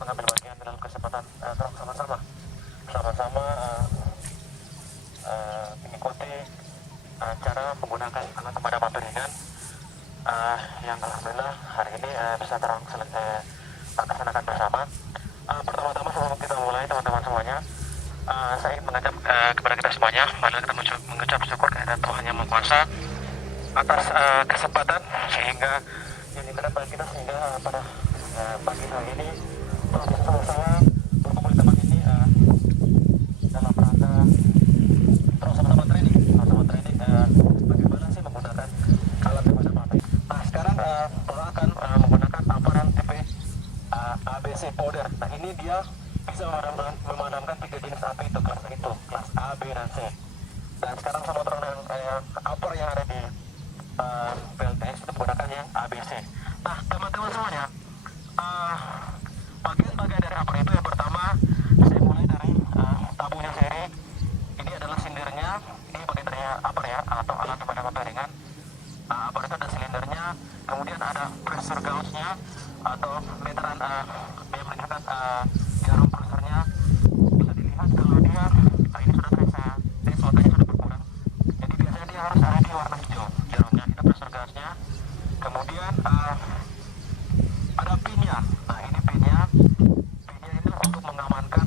mengambil bagian dalam kesempatan terang sama-sama mengikuti cara menggunakan alat pemadam api ringan yang alhamdulillah hari ini bisa laksanakan bersama. Pertama-tama sebelum kita mulai teman-teman semuanya, saya ingin mengajak kepada kita semuanya, marilah kita mengucap syukur kepada Tuhan Yang Maha Kuasa atas kesempatan sehingga yang diberikan pada kita sehingga pada pagi hari ini proses sama-sama berkumpul di tempat ini dalam rangka terus sama-sama training bagaimana sih menggunakan alat pemadam api. Nah sekarang kita akan menggunakan aparat tipe ABC powder. Nah ini dia bisa memadamkan 3 jenis api itu kelas A, B, dan C. Dan sekarang sama terang apar yang ada di PLTS itu menggunakan yang ABC. Nah teman-teman semuanya, bagian-bagian dari apar itu yang pertama saya mulai dari tabungnya seri. Ini adalah sindirnya, ini bagian dari apar ya, atau alat pemadam api ringan. Apar itu ada silindernya, kemudian ada pressure gauge-nya atau meteran yang menunjukkan jarum presurnya. Bisa dilihat kalau dia ini sudah swotanya sudah berkurang, jadi biasanya dia harus ada di warna hijau jarumnya, itu pressure gauge-nya. Kemudian ada pinnya. Nah ini pinnya ini untuk mengamankan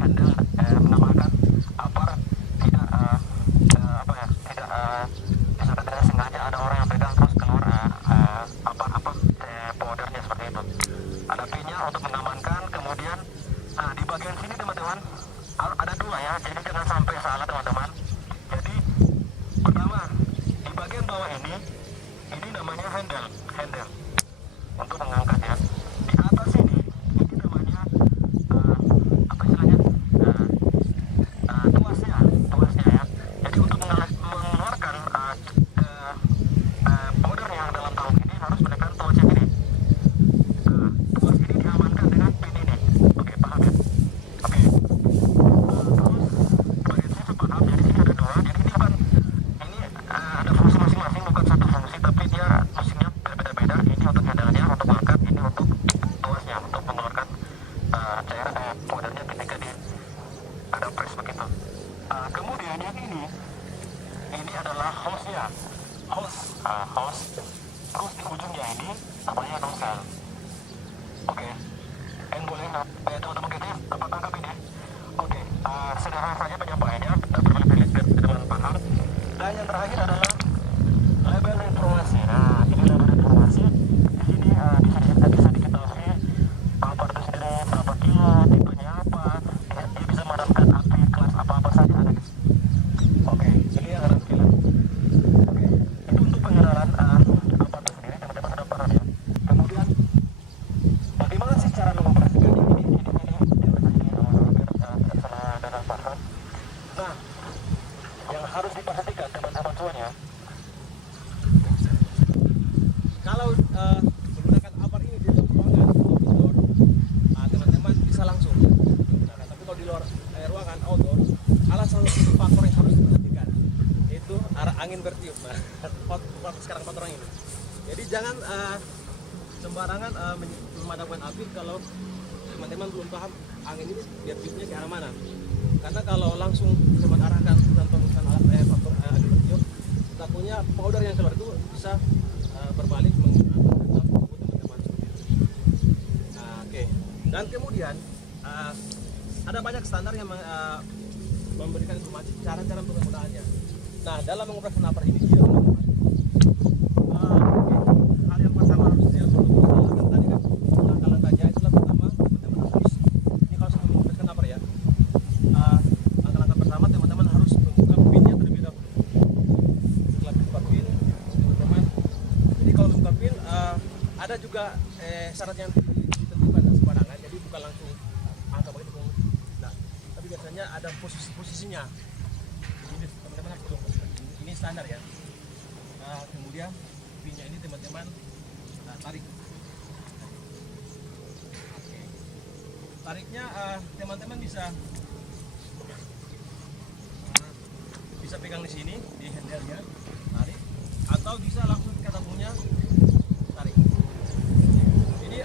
handle, mengamankan apar tidak misalkan tidak sengaja ada orang yang pegang terus keluar powdernya seperti itu. Ada pinnya untuk mengamankan. Kemudian di bagian sini teman-teman ada 2 ya, jadi jangan sampai salah teman-teman. Jadi pertama di bagian bawah ini namanya handle untuk mengangkat ya. Di atas ini namanya apa istilahnya tuasnya ya. Jadi untuk mengeluarkan powder yang dalam tabung ini harus menekan tuas yang ini. Tuas ini diamankan dengan pin ini. Oke, paham ya? Oke. Terus bagian sini paham. Jadi sini ada 2. Jadi ini ada fungsi masing-masing, bukan satu fungsi, tapi dia fungsinya berbeda-beda. Ini untuk handle-nya, untuk mengangkat, ini untuk tuasnya, untuk mengeluarkan cairan powdernya ketika ada press begitu. Kemudian yang ini adalah hose-nya. Hose. Terus di ujungnya ini namanya nozzle. Oke. Yang boleh teman-teman kita dapat tangkap ini. Oke. Sederhana saja penyampaiannya, berbelit-belit biar teman-teman paham. Dan yang terakhir adalah label informasi. Nah, ini label informasi. Di sini bisa diketahui apar itu sendiri berapa kilo, tipenya apa, dia bisa memadamkan api kelas apa-apa saja ada. Oke, ini yang ada kilo. Oke, itu untuk pengenalan apar itu sendiri, teman-teman sudah paham ya. Kemudian bagaimana sih cara mengoperasikan ini salah dan paham. Nah, yang harus diperhatikan teman-teman semuanya, kalau menggunakan apar ini di ruangan outdoor, teman-teman bisa langsung menggunakan. Tapi kalau di luar ruangan outdoor, ada salah satu faktor yang harus diperhatikan, yaitu arah angin bertiup. Nah, sekarang faktor angin. Jadi jangan sembarangan memadamkan api kalau teman-teman belum paham angin ini biar tiupnya ke arah mana. Karena kalau langsung cuma arahkan tanpa menggunakan alat faktor angin bertiup, takutnya powder yang keluar itu bisa berbalik menghantam tubuh teman-teman. Oke. Dan kemudian ada banyak standar yang memberikan informasi cara-cara penggunaannya. Nah, dalam mengoperasikan apar ini dia hal yang pertama harus dia lakukan tadi kan langkah-langkahnya itulah pertama teman-teman harus ini kalau sebelum mengoperasikan apar ya, langkah-langkah pertama teman-teman harus membuka pinnya terlebih dahulu. Setelah membuka pin teman-teman, jadi kalau membuka pin ada juga syarat yang ditentukan sembarangan, jadi bukan langsung angka begitu. Nah, tapi biasanya ada posisinya. Ini teman-teman harus tunggu. Ini standar ya. Kemudian pinnya ini teman-teman tarik. Oke. Tariknya teman-teman bisa pegang di sini di handle-nya, tarik, atau bisa langsung ke tabungnya, tarik. Jadi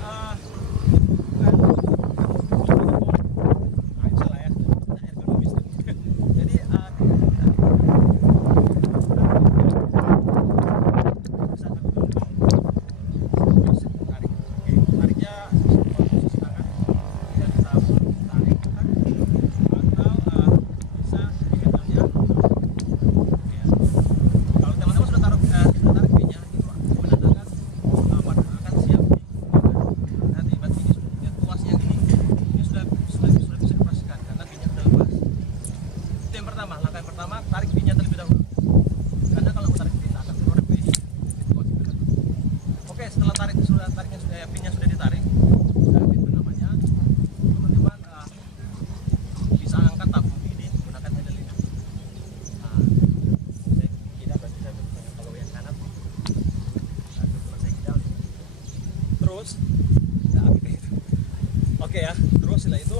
Oke ya, terus setelah itu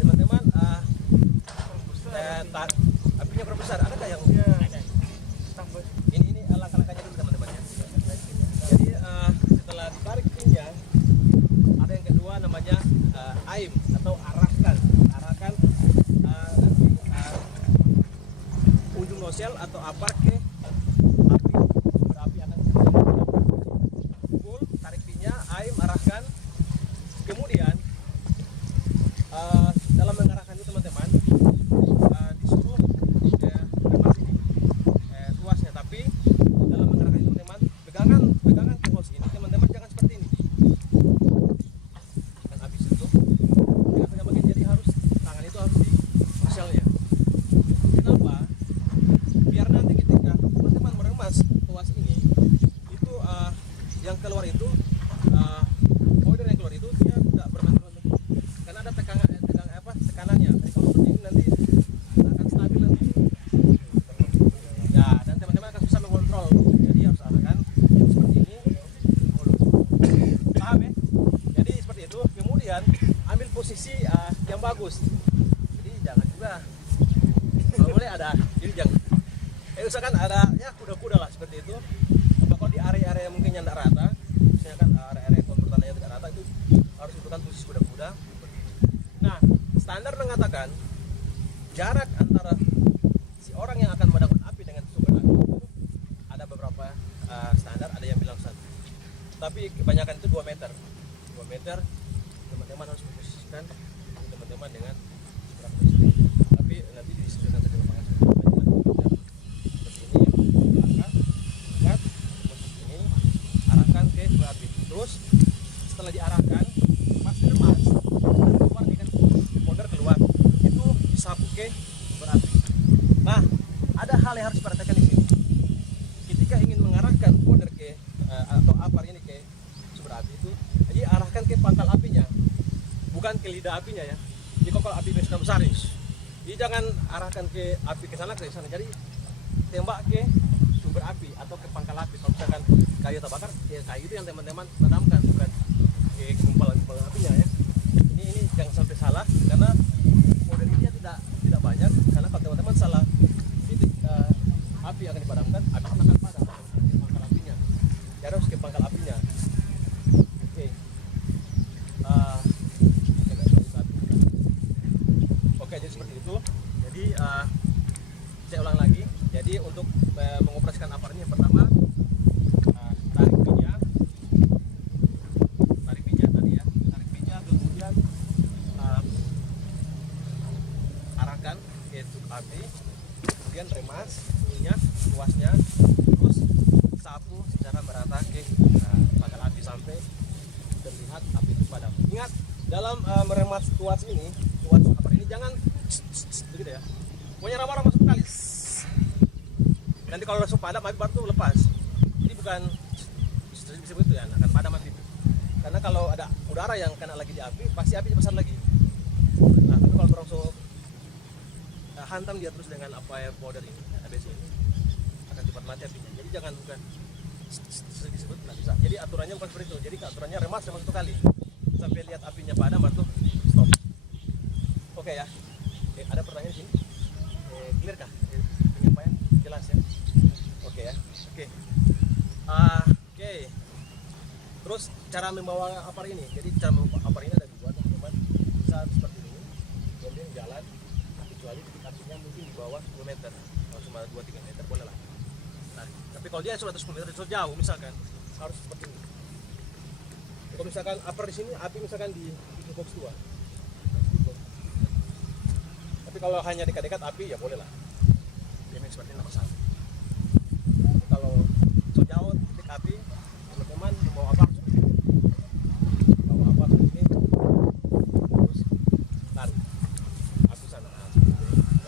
teman-teman apinya berapa besar? Ada nggak yang ini langkah-langkahnya dulu teman-teman ya. Jadi setelah ditarik pinnya, ada yang kedua namanya aim atau arahkan nanti ujung nozzle atau apar ke api, sumber api akan pukul, tarik pinnya, aim, arahkan. Kemudian dalam mengarahkan itu teman-teman disuruh remas ini tuasnya, tapi dalam mengarahkan itu teman-teman pegangan ke hose ini teman-teman jangan seperti ini kan habis itu pegang bagian, jadi harus tangan itu harus di nozzle-nya. Kenapa? Biar nanti ketika teman-teman meremas tuas ini itu yang keluar itu powder yang keluar itu dia tidak berbenturan karena ada tekanannya. Jadi kalau seperti ini nanti akan stabil nanti ya, dan teman-teman akan susah mengontrol. Jadi harus arahkan seperti ini, paham ya? Jadi seperti itu. Kemudian ambil posisi yang bagus, jadi jangan juga kalau boleh ada jadi jangan usahakan ada ya kuda-kuda lah seperti itu. Kalau di area-area mungkin yang tidak rata, misalnya kan area-area kontur tanah yang tidak rata, itu harus tentukan posisi kuda-kuda. Nah, standar mengatakan jarak antara si orang yang akan memadamkan api dengan sumber api itu ada beberapa standar, ada yang bilang 1, tapi kebanyakan itu 2 meter. 2 meter teman-teman harus memposisikan teman-teman dengan berapa posisi. Tapi nanti disesuaikan saja lapangan seperti ini ya. Arahkan posisi ini, arahkan ke sumber api. Terus setelah diarahkan pas remas keluar nih kan, powder keluar itu disapu ke sumber api. Nah, ada hal yang harus diperhatikan di sini. Ketika ingin mengarahkan powder ke atau apar ini ke sumber api itu, jadi arahkan ke pangkal apinya, bukan ke lidah apinya ya. Jadi kalau api sudah besar nih, jadi jangan arahkan ke api ke sana. Jadi tembak ke sumber api atau ke pangkal api. Kalau misalkan kayu terbakar, ya kayu itu yang teman-teman padamkan, bukan ke gumpalan apinya ya. Ini jangan sampai salah, karena powder ini tidak banyak. Karena kalau teman-teman salah titik api akan dipadamkan, api akan padam ke pangkal apinya. Jadi harus ke pangkal apinya. Oke. Oke, jadi seperti itu. Jadi saya ulang lagi. Jadi untuk mengoperasikan apar ini, yang pertama tarik pinnya tadi ya, kemudian arahkan ke api, kemudian remas minyak tuasnya, terus sapu secara merata ke pangkal api sampai terlihat api itu padam. Ingat, dalam meremas tuas apar ini jangan begitu ya, pokoknya ramah-ramah masuk kali. Nanti kalau langsung padam api baru tuh lepas. Jadi bukan bisa begitu ya, akan padam api itu. Karena kalau ada udara yang kena lagi di api, pasti apinya besar lagi. Nah, tapi kalau langsung hantam dia terus dengan powder ini, ABS ini, akan cepat mati apinya. Jadi jangan bukan disebut nggak bisa. Jadi aturannya bukan seperti itu. Jadi aturannya remas 1 kali sampai lihat apinya padam baru stop. Oke ya. Ada pertanyaan di sini? Clear kah? Penyampaian jelas ya? Oke ya. Oke. Oke. Terus cara membawa apar ini. Jadi cara membawa apar ini ada 2 teman-teman. Bisa seperti ini. Kemudian jalan, kecuali titik apinya mungkin di bawah 10 meter. Kalau cuma 2-3 meter boleh lah. Nah, tapi kalau dia sudah 10 meter sudah jauh misalkan, harus seperti ini. Kalau misalkan apar di sini, api misalkan di box 2. Tapi kalau hanya dekat-dekat api ya boleh lah. Dia seperti ini masalah. Tapi kalau sejauh titik api, teman-teman membawa apar seperti ini. Bawa apar seperti ini, terus tarik api sana.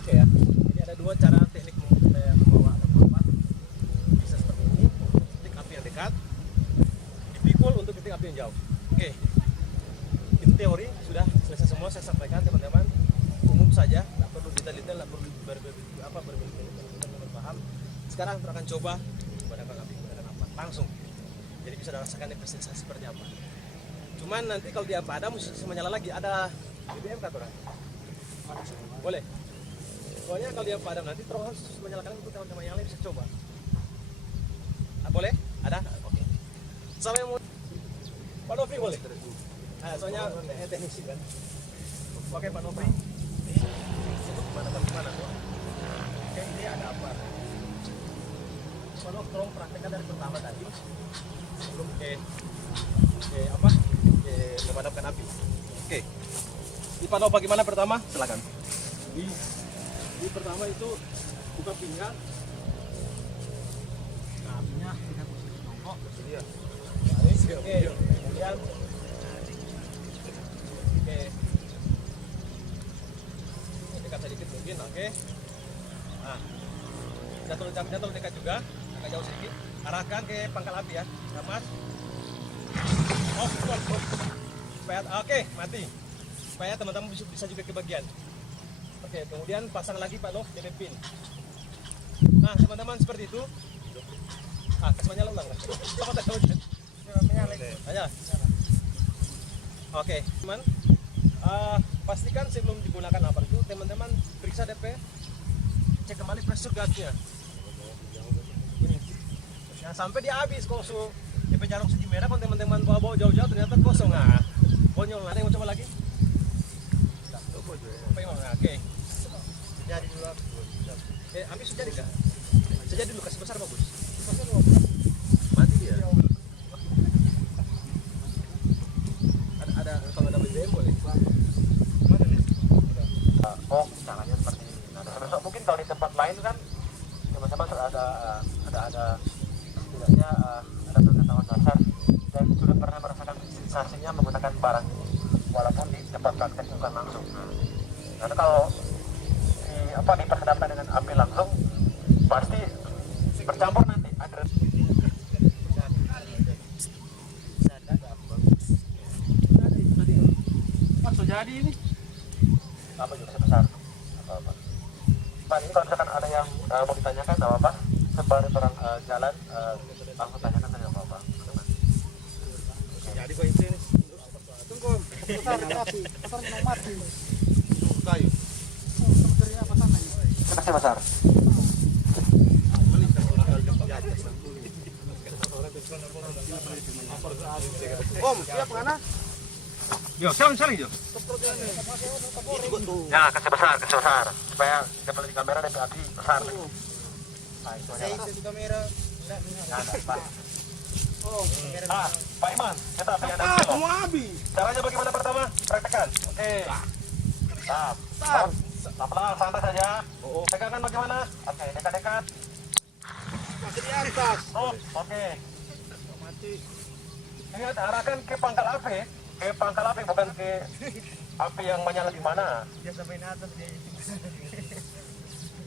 Oke ya. Jadi ada 2 cara teknik membawa apar. Bisa seperti ini untuk titik api yang dekat, dipikul untuk titik api yang jauh. Oke. Itu teori sudah selesai semua saya sampaikan teman-teman. Umum saja, nggak perlu detail-detail, nggak perlu berbelit-belit, teman-teman paham. Sekarang kita akan coba menggunakan api, menggunakan apa langsung. Jadi bisa rasakan efisiensi seperti apa. Cuman nanti kalau dia padam mesti menyala lagi. Ada BBM kata orang. Boleh. Soalnya kalau dia padam nanti terus harus menyalakan untuk teman-teman yang lain bisa coba. Boleh? Ada? Oke. Sama yang mau Pak Nofri boleh? Soalnya teknisi kan. Oke Pak Nofri. Itu gimana tuh? Oke, ini ada apa? Soalnya tolong praktekkan dari pertama tadi sebelum memadamkan api. Oke. Dipantau bagaimana pertama? Silakan. Di pertama itu buka pinggang. Nah, apinya kita posisi jongkok. Iya. Oke. Kemudian dekat sedikit mungkin, oke. Nah, jatuh dekat juga, agak jauh sedikit. Arahkan ke pangkal api ya, mas. Supaya, oke, mati. Supaya teman-teman bisa juga kebagian. Oke, kemudian pasang lagi Pak Loh, jadi pin. Nah, teman-teman seperti itu. Kasih menyala ulang lah. Menyala. Oke, teman. Pastikan sebelum digunakan apar itu, teman-teman periksa DP, cek kembali pressure gasnya. Nah, sampai dia habis kosong. DP jarum segi merah, kalau teman-teman bawa jauh-jauh ternyata kosong. Konyol. Ada yang mau coba lagi? Oke. Jadi dulu. Habis sudah jadi kah? Sejadi dulu, kasih besar bagus. Mati dia. Ada kalau ada BBM boleh. Oh, caranya seperti ini. Nah, besok mungkin kalau di tempat lain kan teman-teman ada setidaknya ada pengetahuan dasar dan sudah pernah merasakan sensasinya menggunakan barang walaupun di tempat praktek bukan langsung. Karena kalau diperhadapkan dengan api langsung pasti bercampur nanti ada. Jadi ini apa juga sebesar apa. Pak, ini kalau misalkan ada yang mau ditanyakan apa apa sembari orang jalan langsung tanyakan saja apa. Jadi kok ini tunggu pasar mati kayu kasih besar Om siap mana? Yo, saling yo. ya kasih besar supaya dapat di kamera dan api besar. Nah, itu aja lah. Di kamera Pak. Pak Iman, kita api ada mau habis. caranya bagaimana pertama? Praktekkan. Oke. Pelan-pelan, santai saja. Pegangan bagaimana? Oke, dekat-dekat. Masih di atas. Oke. Ingat, arahkan ke pangkal api, bukan ke api yang menyala di mana. Dia sampai di atas dia.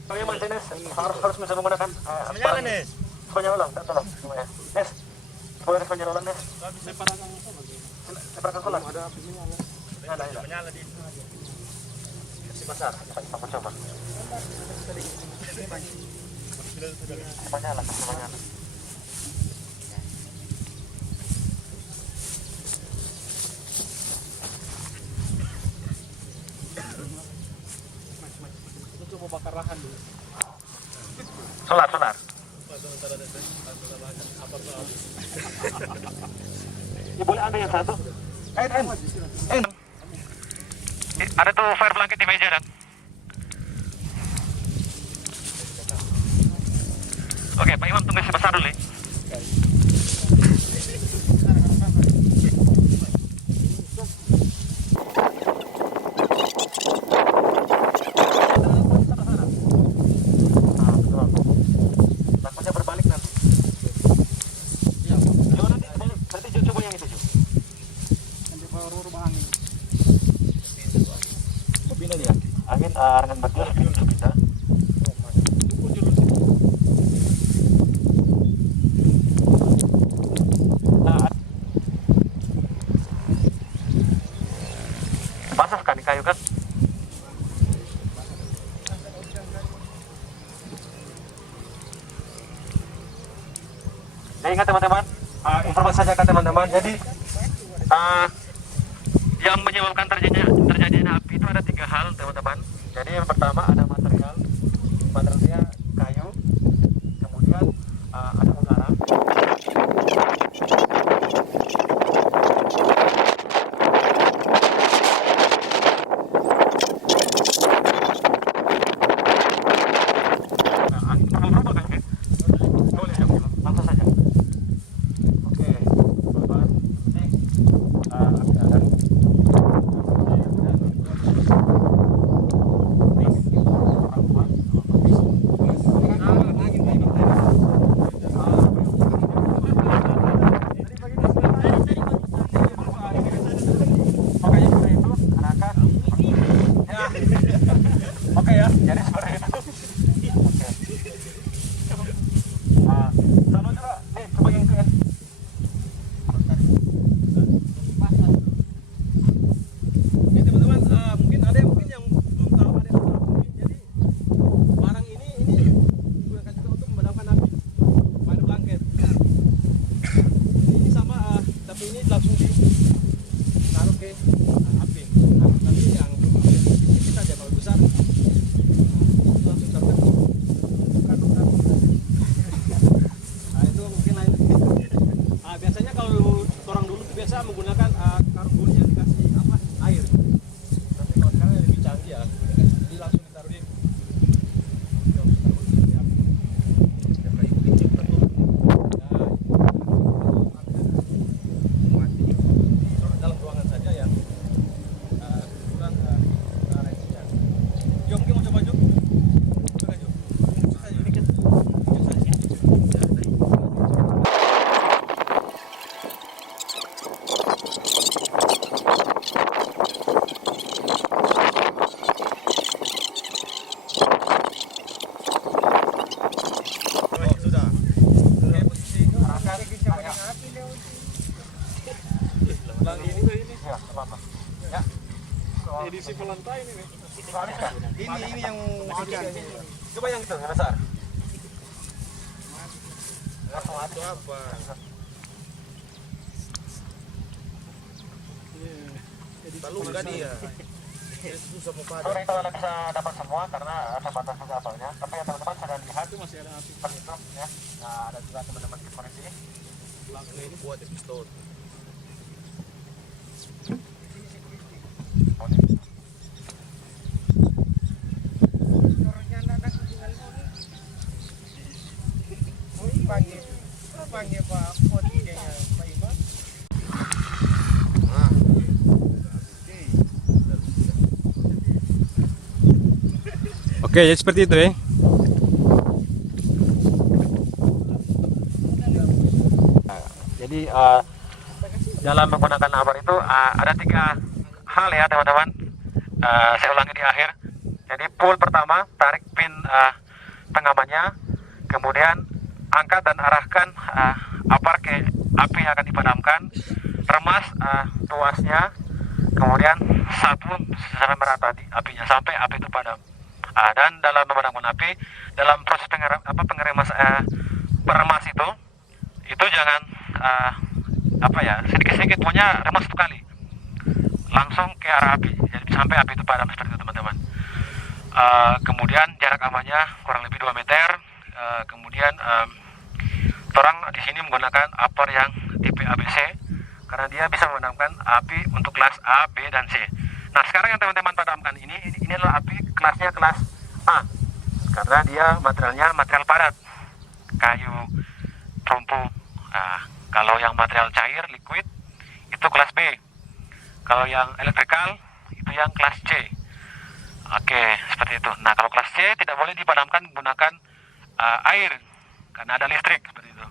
Pak Iman, Nes, harus bisa menggunakan Menyala, Nes. semuanya ulang, tolong semuanya. Nes, boleh semuanya ulang, Nes. Leparkan solar. Ada api menyala. Menyala di Si besar, Pak coba. Semuanya. Coba bakar lahan dulu. Solar. Boleh ambil yang satu. Ada tuh fire blanket di meja, Dan. Oke, Pak Imam tunggu sebesar dulu. Takutnya berbalik nanti. Nanti coba yang itu, Nanti baru angin. Pindah dia. Angin arangan berdua pindah. Basah kan di kayu kan? Ya ingat teman-teman, informasi saja kan teman-teman. Jadi Yang menyebabkan terjadinya api itu ada 3 hal, teman-teman. Jadi yang pertama ada materialnya kayu, kemudian ada udara. Nah, angin berubah kan, Ki? Boleh ya, langsung saja. Oke, teman-teman. Ini api ada. Oke ya, jadi seperti itu. Oke. Sama juga, nih coba yang itu ya. Ini teman-teman, mungkin ada yang belum tahu, ada yang tahu mungkin. Jadi barang ini digunakan juga untuk memadamkan api. Fire blanket. Ini sama, tapi ini langsung ditaruh ke api. Tapi yang kita aja kalau besar langsung taruh ke kardus. Nah itu mungkin lain. Biasanya kalau orang dulu tuh biasa menggunakan karbon yang dikasih apa air. Tapi kalau sekarang lebih canggih ya, jadi langsung ditaruh di dalam ruangan saja ya. Kurang reaksinya. Jo, mungkin mau coba Jo? Coba Jo. Susah Jo dikit. Sudah. Oke, posisi ini. Ya, apa-apa. Ya. Edisi Valentine ini. Ini yang Coba yang itu, yang besar. Langsung itu apa? Lalu enggak dia. Dia susah mau padam. Sorry kalau bisa dapat semua karena terbatas juga apelnya. Tapi ya teman-teman sudah lihat Itu masih ada api. seperti itu ya. Nah, ada juga teman-teman di koneksi. Ini buat pistol. Panggil Pak Poti dia Pak Iman. Oke, jadi seperti itu ya. Jadi dalam menggunakan abar itu ada 3 hal ya teman-teman. Saya ulangi di akhir. Jadi pull pertama, tarik pin pengamannya, kemudian angkat dan arahkan abar ke api yang akan dipadamkan, remas tuasnya, kemudian satu sampai merata di apinya sampai api itu padam. Dan dalam memadamkan api, dalam proses peremas itu jangan sedikit-sedikit, pokoknya remas 1 kali langsung ke arah api, jadi sampai api itu padam seperti itu teman-teman. Kemudian jarak amannya kurang lebih 2 meter. Kemudian orang di sini menggunakan upper yang tipe ABC karena dia bisa memadamkan api untuk kelas A, B, dan C. Nah sekarang yang teman-teman padamkan ini adalah api kelasnya kelas A karena dia materialnya material padat, kayu, perumpu. Kalau yang material cair, liquid, itu kelas B. Kalau yang elektrikal, itu yang kelas C. Oke, seperti itu. Nah, kalau kelas C tidak boleh dipadamkan menggunakan air, karena ada listrik, seperti itu.